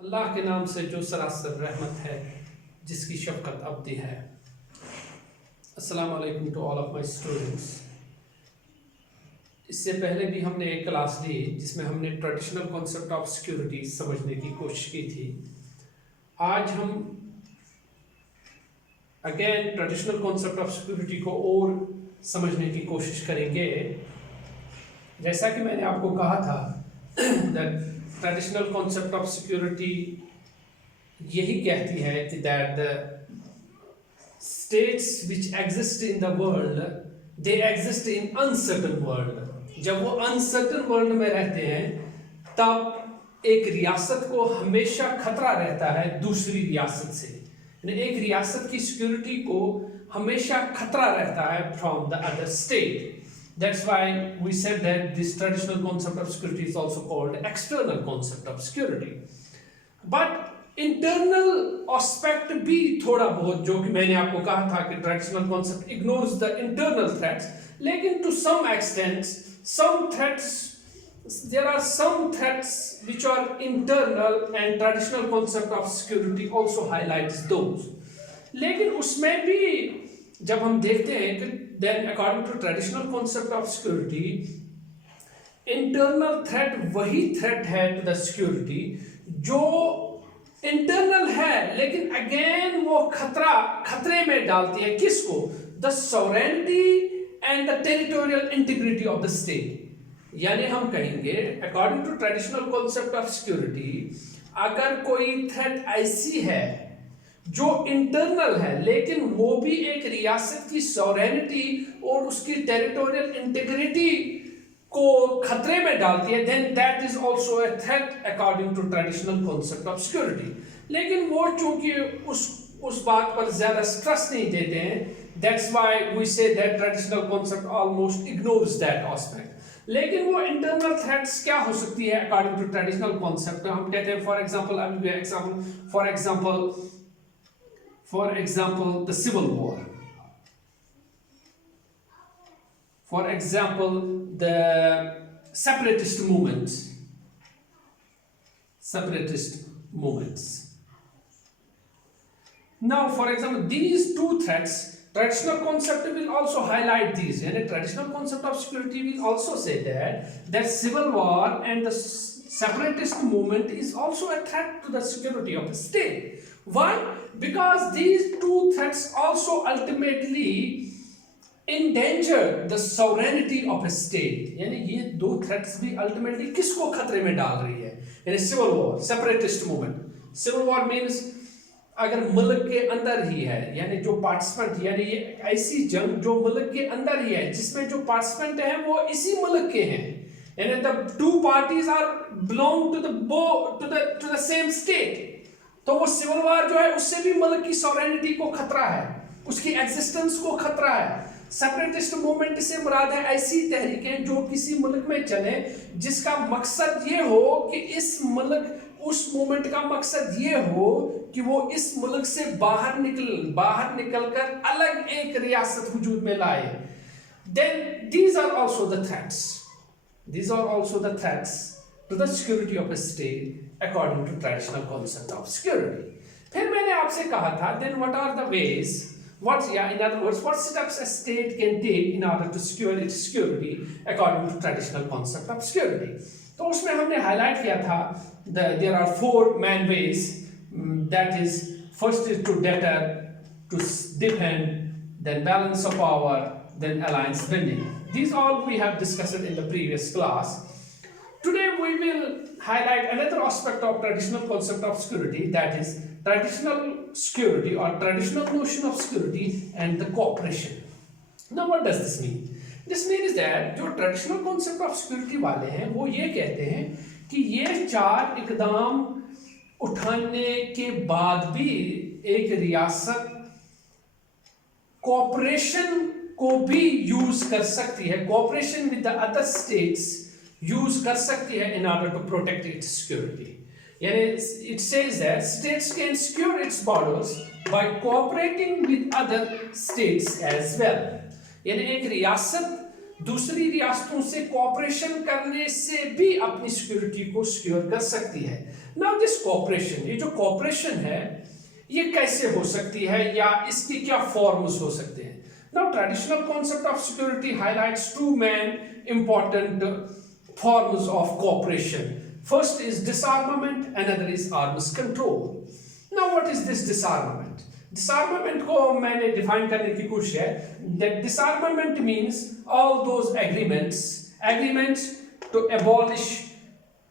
अल्लाह के नाम से जो सरासर रहमत है, जिसकी शफ़क़त अब्दी है। अस्सलाम वालेकुम to all of my students. इससे पहले भी हमने एक क्लास ली जिसमें हमने ट्रेडिशनल कॉन्सेप्ट ऑफ सिक्योरिटी समझने की कोशिश की थी। आज हम again traditional concept of security को और समझने की कोशिश करेंगे। जैसा कि मैंने आपको कहा था that traditional concept of security यही कहती है कि that the states which exist in the world they exist in uncertain world. जब वो अनसर्टन वर्ल्ड में रहते हैं तब एक रियासत को हमेशा खतरा रहता है दूसरी रियासत से। एक रियासत की सिक्योरिटी को हमेशा खतरा रहता है from the other state. That's why we said that this traditional concept of security is also called external concept of security. But internal aspect भी थोड़ा बहुत, जो कि मैंने आपको कहा था कि traditional concept ignores the internal threats, लेकिन to some extent some threats, there are some threats which are internal and traditional concept of security also highlights those. लेकिन उसमें भी जब हम देखते हैं कि then according to traditional concept of security, internal threat वही threat है to the security जो internal है, लेकिन again वो खतरे में डालती है किसको? The sovereignty and the territorial integrity of the state. यानी हम कहेंगे according to traditional concept of security, अगर कोई threat ऐसी है जो इंटरनल है लेकिन वो भी एक रियासत की सॉवरेनिटी और उसकी टेरिटोरियल इंटीग्रिटी को खतरे में डालती है, then that is also a threat according to traditional concept of security. लेकिन वो चूंकि उस बात पर ज्यादा स्ट्रेस नहीं देते हैं, that's why we say that traditional concept almost ignores that aspect. लेकिन वो इंटरनल थ्रेट्स क्या हो सकती है अकॉर्डिंग टू ट्रेडिशनल कॉन्सेप्ट? हम कहते हैं for example, the civil war. For example, the separatist movements. Now, for example, these two threats, traditional concept will also highlight these. And a traditional concept of security will also say that civil war and the separatist movement is also a threat to the security of the state. Why? Because these two threats also ultimately endanger the sovereignty of a state. यानी ये दो threats भी ultimately किसको खतरे में डाल रही है? यानी civil war, separatist movement. Civil war means अगर मुल्क के अंदर ही है, यानी जो पार्टिसिपेंट, यानी ये ऐसी जंग जो मुल्क के अंदर ही है जिसमें जो पार्टिसिपेंट हैं वो इसी मुल्क के हैं, यानी the two parties are belong to the same state. तो वो सिविल वार जो है उससे भी मुल्क की सॉवरेनिटी को खतरा है, उसकी एग्जिस्टेंस को खतरा है। सेपरेटिस्ट मूवमेंट से मुराद है ऐसी तहरीकें जो किसी मुल्क में चले जिसका मकसद ये हो कि इस मुल्क, उस मूवमेंट का मकसद ये हो कि वो इस मुल्क से बाहर निकलकर अलग एक रियासत वजूद में लाए। Then these are also the threats to the security of a state according to traditional concept of security. फिर मैंने आपसे कहा था then what are the ways, in other words, what steps a state can take in order to secure its security according to traditional concept of security. तो उसमें हमने highlight किया था there are four main ways, that is, first is to deter, to defend, then balance of power, then alliance building. These all we have discussed in the previous class. Today we will highlight another aspect of traditional concept of security, that is traditional security or traditional notion of security and the cooperation. Now what does this mean? This means that जो traditional concept of security वाले हैं वो ये कहते हैं कि ये चार इकदाम उठाने के बाद भी एक रियासत cooperation को भी यूज कर सकती है, cooperation with the other states use कर सकती है in order to protect its security. यानी it says that states can secure its borders by cooperating with other states as well. यानी एक रियासत दूसरी रियासतों से कोऑपरेशन करने से भी अपनी सिक्योरिटी को सिक्योर कर सकती है। नाउ दिस कोऑपरेशन, ये जो कोऑपरेशन है ये कैसे हो सकती है या इसके क्या फॉर्म्स हो सकते हैं? Now traditional concept of security highlights two main important forms of cooperation. First is disarmament, another is arms control. Now what is this disarmament? Disarmament को मैंने define करने की कोशिश है that disarmament means all those agreements to abolish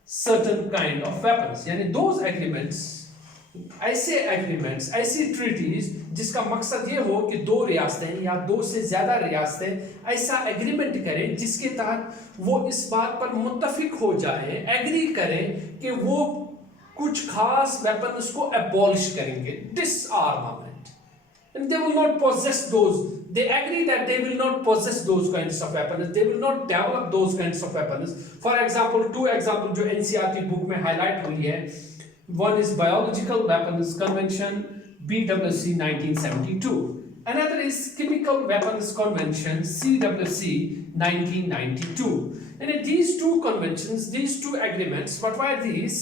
certain kind of weapons, यानी those agreements, ऐसी treaties जिसका मकसद ये हो कि दो रियासतें या दो से ज्यादा रियासतें ऐसा एग्रीमेंट करें जिसके तहत वो इस बात पर मुत्तफिक हो जाएं, एग्री करें कि वो कुछ खास वेपन्स को एबॉलिश करेंगे, डिसआर्मामेंट, and they will not possess those, they agree that they will not possess those kinds of weapons, they will not develop those kinds of weapons. For example, two example जो NCRT book में highlight हुई है, one is Biological Weapons Convention BWC 1972, another is Chemical Weapons Convention CWC 1992. And these two conventions, these two agreements, what were these?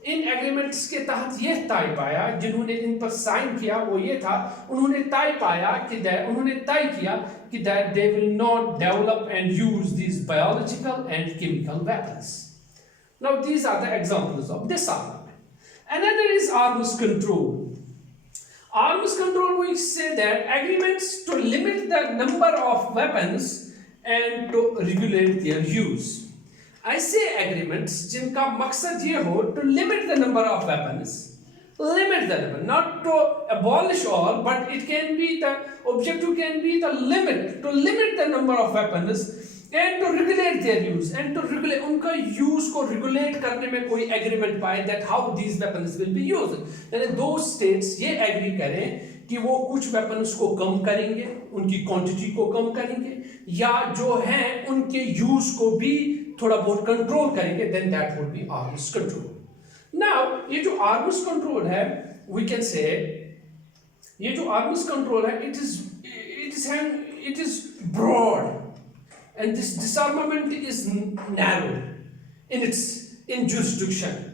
In agreements के तहत यह तय पाया, जिन्होंने इन पर साइन किया वो ये था, उन्होंने तय किया कि that they will not develop and use these biological and chemical weapons. Now these are the examples of disarmament. Another is arms control. Arms control, we say that agreements to limit the number of weapons and to regulate their use. ऐसे agreements जिनका मकसद ये हो to limit the number of weapons, not to abolish all, but it can be the objective can be the limit, to limit the number of weapons and to regulate their use, and to regulate उनका use को regulate करने में कोई agreement पाए that how these weapons will be used. यानी दो states ये agree करें कि वो कुछ weapons को कम करेंगे, उनकी quantity को कम करेंगे, या जो हैं उनके use को भी थोड़ा बहुत control करेंगे, then that would be arms control. Now ये जो arms control है, we can say ये जो arms control है, it is broad. And this disarmament is narrow in jurisdiction.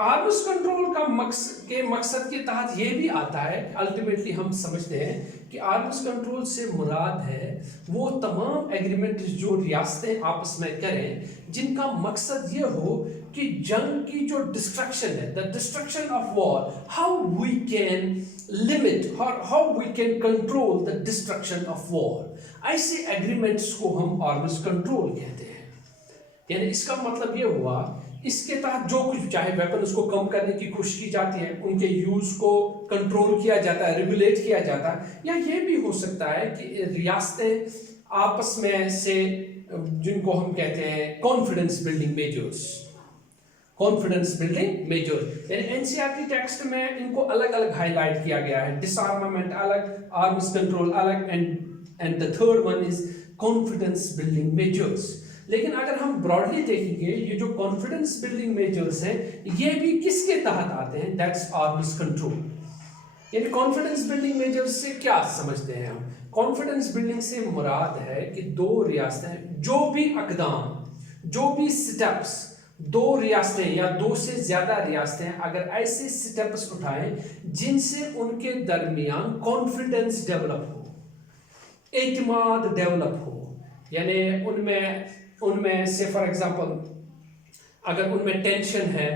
Arms control का मकसद के तहत ये भी आता है, अल्टीमेटली हम समझते हैं कि आर्म्स कंट्रोल से मुराद है वो तमाम एग्रीमेंट जो रियासतें आपस में करें जिनका मकसद ये हो कि जंग की जो डिस्ट्रक्शन है, the destruction of war, how we can limit, how we can control the destruction of war, ऐसे एग्रीमेंट्स को हम आर्म्स कंट्रोल कहते हैं। यानी इसका मतलब ये हुआ, इसके तहत जो कुछ चाहे वेपन उसको कम करने की कोशिश की जाती है, उनके यूज को कंट्रोल किया जाता है, रेगुलेट किया जाता है, या ये भी हो सकता है कि रियासतें आपस में से जिनको हम कहते हैं कॉन्फिडेंस बिल्डिंग मेजर्स, यानी एनसीईआरटी टेक्स्ट में इनको अलग अलग हाईलाइट किया गया है, डिसआर्मामेंट अलग, आर्म्स कंट्रोल अलग, and the third one is confidence building measures. लेकिन अगर हम ब्रॉडली देखेंगे, ये जो कॉन्फिडेंस बिल्डिंग मेजर्स हैं ये भी किसके तहत आते हैं? That's arms control. यानी कॉन्फिडेंस बिल्डिंग मेजर्स से क्या समझते हैं हम? कॉन्फिडेंस बिल्डिंग से मुराद है कि दो रियासतें जो भी अकदाम, जो भी स्टेप्स, दो रियासतें या दो से ज्यादा रियासतें अगर ऐसे स्टेप्स उठाएं जिनसे उनके दरमियान कॉन्फिडेंस डेवलप हो, एतमाद डेवलप हो, यानी उनमें से फॉर एग्जांपल अगर उनमें टेंशन है,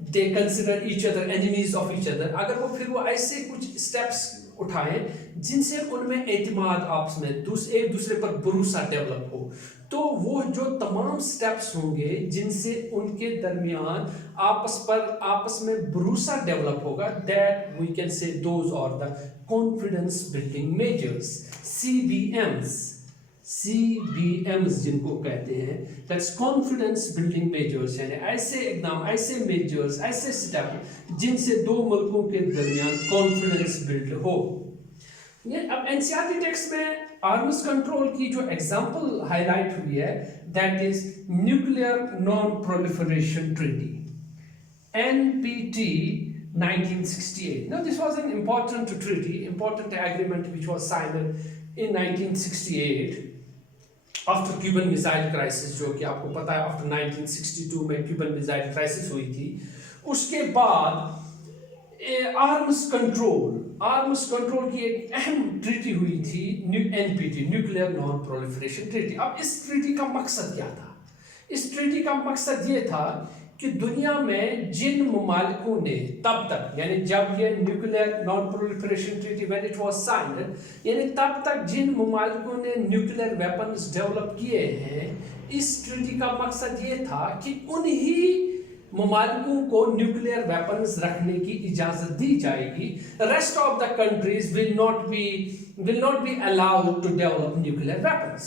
they consider each other enemies of each other, अगर वो ऐसे कुछ स्टेप्स उठाएं जिनसे उनमें एतमाद आपस में एक दूसरे पर भरोसा डेवलप हो, तो वो जो तमाम स्टेप्स होंगे जिनसे उनके दरमियान आपस में भरोसा डेवलप होगा, that we can say those are the confidence building measures, CBMs जिनको कहते हैं, दैट्स कॉन्फिडेंस बिल्डिंग मेजर्स, यानी ऐसे एकदम ऐसे मेजर्स, ऐसे स्टेप जिनसे दो मुल्कों के दरमियान कॉन्फिडेंस बिल्ड हो। ये अब एनसीईआरटी टेक्स्ट में आर्म्स कंट्रोल की जो एग्जांपल हाईलाइट हुई है, that is nuclear non proliferation treaty, NPT 1968. Now this was an important treaty, important agreement which was signed in 1968. After Cuban missile crisis, जो कि आपको पता है आफ्टर 1962 में क्यूबन मिसाइल क्राइसिस हुई थी, उसके बाद आर्म्स कंट्रोल की एक अहम ट्रीटी हुई थी, NPT, nuclear non proliferation treaty. अब इस ट्रीटी का मकसद क्या था? इस ट्रीटी का मकसद ये था कि दुनिया में जिन ममालिकों ने तब तक, यानी जब ये nuclear non proliferation treaty when it was signed, यानी तब तक जिन ममालिकों ने न्यूक्लियर वेपन्स डेवलप किए हैं, इस ट्रीटी का मकसद ये था कि उन्हीं ममालिकों को न्यूक्लियर वेपन्स रखने की इजाजत दी जाएगी। Rest of the countries will not be allowed to develop nuclear weapons.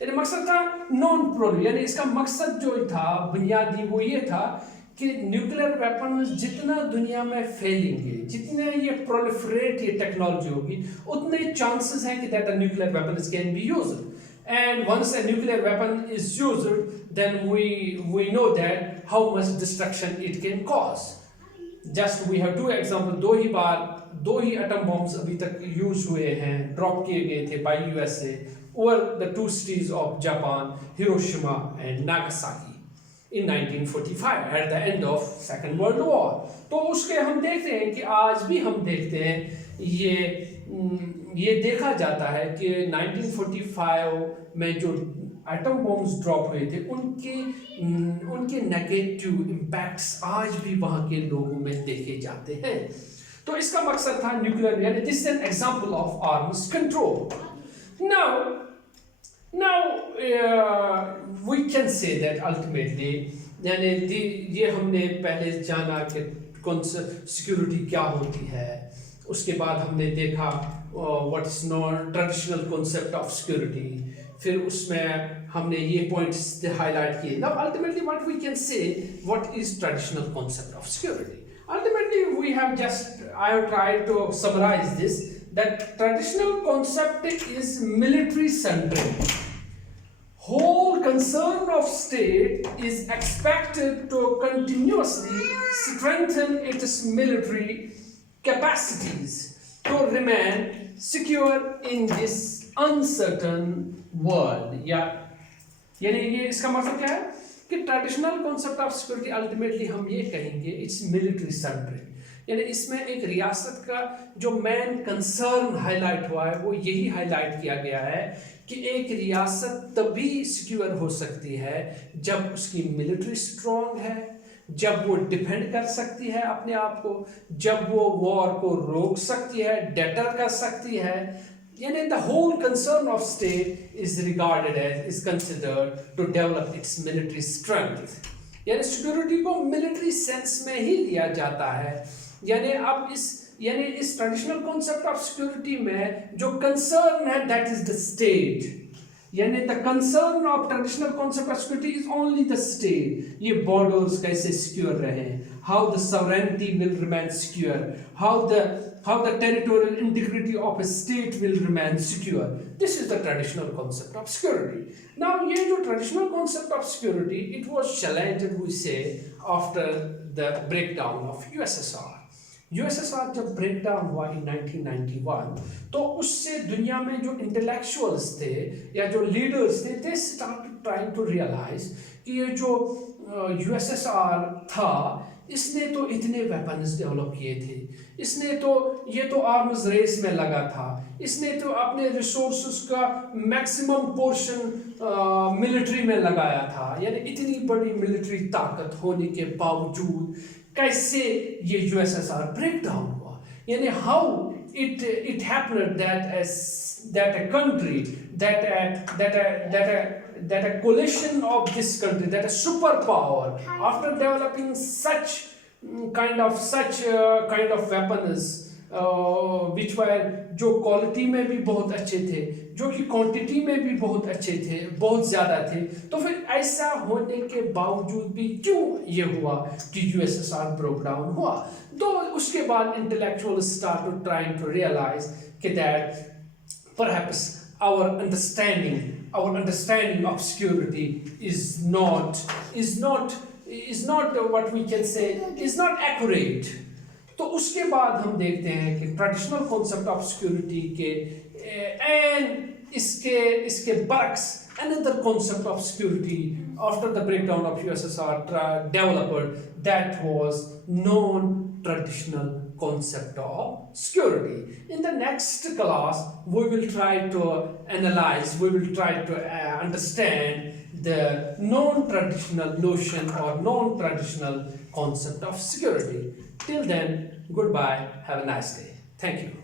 यानी मकसद था नॉन प्रोलिफरेशन, यानी इसका मकसद जो था बुनियादी वो ये था कि न्यूक्लियर वेपन्स जितना दुनिया में फैलेंगे, जितने ये प्रोलिफरेट ये टेक्नोलॉजी होगी, उतने चांसेस हैं कि that a nuclear weapons can be used. And once a nuclear weapon is used, then we know that how much destruction it can cause. Just we have two examples. दो ही atom bombs अभी तक use हुए हैं, drop किए गए थे by USA over the two cities of Japan, Hiroshima and Nagasaki in 1945 at the end of second world war. तो उसके हम देखते हैं कि आज भी हम देखते हैं ये देखा जाता है कि 1945 में जो एटम बॉम्ब्स ड्रॉप हुए थे, उनके नेगेटिव इम्पैक्ट्स आज भी वहाँ के लोगों में देखे जाते हैं। तो इसका मकसद था न्यूक्लियर, यानी this is an example of arms control. Now we can say that ultimately, यानी ये हमने पहले जाना कि सिक्योरिटी क्या होती है, उसके बाद हमने देखा what is non traditional concept of security, फिर उसमें हमने ये पॉइंट्स हाईलाइट किए। Now ultimately what we can say what is traditional concept of security. Ultimately, we have I have tried to summarize this, that traditional concept is military centric. Whole concern of state is expected to continuously strengthen its military capacities to remain secure in this uncertain world. यानी ये इसका मतलब क्या है कि traditional concept of security ultimately हम ये कहेंगे इट्स मिलिट्री सेंट्रिक, यानी इसमें एक रियासत का जो मेन कंसर्न हाईलाइट हुआ है वो यही हाईलाइट किया गया है कि एक रियासत तभी सिक्योर हो सकती है जब उसकी मिलिट्री स्ट्रॉन्ग है, जब वो डिफेंड कर सकती है अपने आप को, जब वो वॉर को रोक सकती है, डेटर कर सकती है। यानी the whole concern of state is considered to develop its military strength. यानी सिक्योरिटी को मिलिट्री सेंस में ही लिया जाता है। यानी इस ट्रेडिशनल कॉन्सेप्ट ऑफ सिक्योरिटी में जो कंसर्न है दैट इज द स्टेट, यानी the concern of traditional concept of security is only the state. ये बॉर्डर्स कैसे सिक्योर रहे, how the sovereignty will remain secure, how the territorial integrity of a state will remain secure. This is the traditional concept of security. Now, ये जो traditional concept of security, it was challenged, we say, after the breakdown of USSR. USSR जब breakdown हुआ in 1991, तो उससे दुनिया में जो intellectuals थे या जो leaders थे, they started trying to realize कि ये जो USSR था, इसने तो इतने वेपन्स डेवलप किए थे, ये तो आर्म्स रेस में लगा था, इसने तो अपने रिसोर्सेज का मैक्सिमम पोर्शन मिलिट्री में लगाया था। यानी इतनी बड़ी मिलिट्री ताकत होने के बावजूद कैसे ये यूएसएसआर ब्रेक डाउन हुआ, यानी how it happened that a country, that a coalition of this country, that a superpower, after developing such kind of weapons which were जो क्वालिटी में भी बहुत अच्छे थे, जो कि क्वांटिटी में भी बहुत अच्छे थे, बहुत ज़्यादा थे, तो फिर ऐसा होने के बावजूद भी क्यों ये हुआ कि यूएसएसआर ब्रेक डाउन हुआ। तो उसके बाद intellectuals started trying to realise कि that perhaps our understanding of security is not what we can say is not accurate. तो उसके बाद हम देखते हैं कि ट्रेडिशनल कॉन्सेप्ट ऑफ सिक्योरिटी के एंड इसके बरक्स another concept of security after the breakdown of USSR developed, that was non-traditional concept of security. In the next class, we will try to analyze, we will try to understand the non-traditional notion or non-traditional concept of security. Till then, goodbye, have a nice day. Thank you.